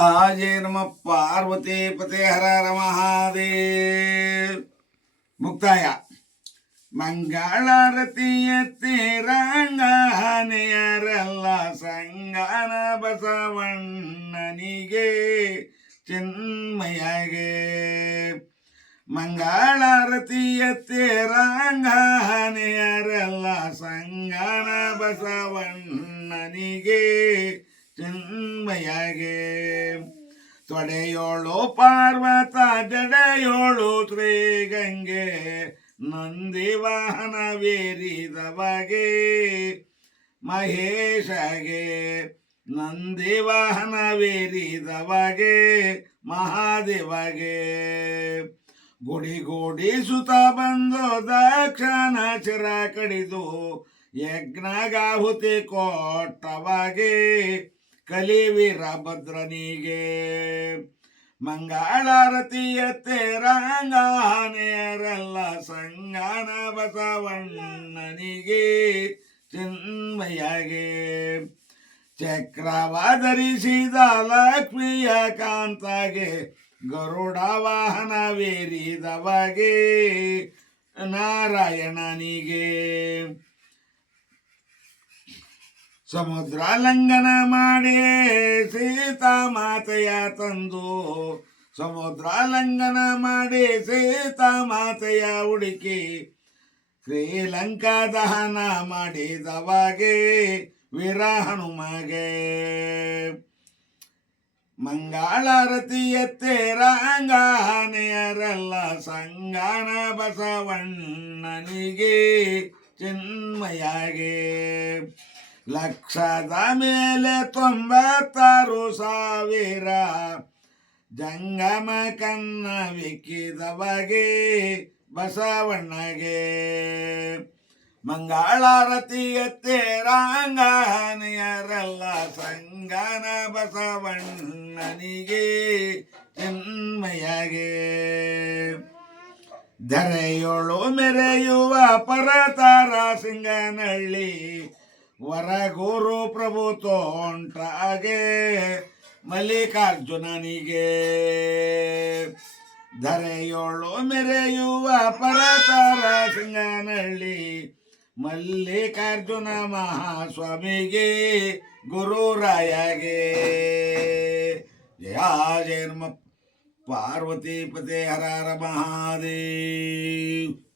ಆಜೇ ನಮ. ಪಾರ್ವತಿ ಪತೆ ಹರ ಮಹಾದೇವ್. ಮುಕ್ತಾಯ. ಮಂಗಳಾರತಿಯ ರಂಗಾನೆಯರೆಲ್ಲ ಸಂಗನ ಬಸವಣ್ಣನಿಗೆ ಚಿನ್ಮಯಗೆ. ಮಂಗಳಾರತಿಯ ರಂಗಾನೆಯರೆಲ್ಲ ಸಂಗನ ಬಸವಣ್ಣನಿಗೆ ಚಿನ್ಮಯಗೆ ತೊಡೆಯೋಳು ಪಾರ್ವತ, ಜಡೆಯೋಳು ತ್ರೀ ಗಂಗೆ ನಂದಿ ವಾಹನ ವೇರಿದ ಬಗೆ ಮಹೇಶಗೆ ನಂದಿ ವಾಹನ ವೇರಿದ ಬಗೆ ಮಹಾದೇವಗೆ ಗುಡಿ ಗುಡಿ ಸುತ ಬಂದು ದಕ್ಷಿಣ ಚಿರ ಕಡಿದು ಯಜ್ಞಗಾಹುತಿ ಕೊಟ್ಟವಗೆ. ಕಲಿವೀರಭದ್ರನಿಗೆ ಮಂಗಳಾರತಿಯ ತೇರಂಗಾನೆಯರೆಲ್ಲ ಸಂಗಾನ ಬಸವಣ್ಣನಿಗೆ ಚಿನ್ಮಯಗೆ. ಚಕ್ರವ ಧರಿಸಿದ ಲಕ್ಷ್ಮಿಯ ಕಾಂತಗೆ ಗರುಡ ವಾಹನವೇರಿದವಗೆ ನಾರಾಯಣನಿಗೆ. ಸಮುದ್ರ ಲಂಘನ ಮಾಡಿ ಸೀತಾ ಮಾತೆಯ ತಂದು ಸಮುದ್ರ ಲಂಘನ ಮಾಡಿ ಸೀತಾ ಮಾತೆಯ ಹುಡುಕಿ ಶ್ರೀಲಂಕಾ ದಹನ ಮಾಡಿದವಾಗೆ ವೀರ ಹನುಮಗೆ. ಮಂಗಳಾರತಿಯ ತೇರಂಗಾನೆಯರೆಲ್ಲ ಸಂಗಾನ ಬಸವಣ್ಣನಿಗೆ ಚಿನ್ಮಯಗೆ. ಲಕ್ಷದ ಮೇಲೆ ತೊಂಬತ್ತಾರು ಸಾವಿರ. ಜಂಗಮ ಕನ್ನ ವಿಕ್ಕಿದವಗೆ ಬಸವಣ್ಣಗೆ. ಮಂಗಳಾರತಿಯ ತೇರಂಗಾನೆಯರೆಲ್ಲ ಸಂಗನ ಬಸವಣ್ಣನಿಗೆ ಚಿನ್ಮಯಗೆ. ಧರೆಯೋಳು ಮೆರೆಯುವ ಪರತಾರ ಸಿಂಗನಹಳ್ಳಿ ವರಗುರು ಪ್ರಭು ತೋಂಟಾಗೆ ಮಲ್ಲಿಕಾರ್ಜುನನಿಗೆ ಧರೆಯೋಳು ಮೆರೆಯುವ ಪರತರ ಸಿಂಗನಹಳ್ಳಿ ಮಲ್ಲಿಕಾರ್ಜುನ ಮಹಾಸ್ವಾಮಿಗೆ, ಗುರುರಾಯಗೆ. ಜಯ ಜಯ ನಮ ಪಾರ್ವತಿ ಪತೆ ಹರ ಮಹಾದೇವ್.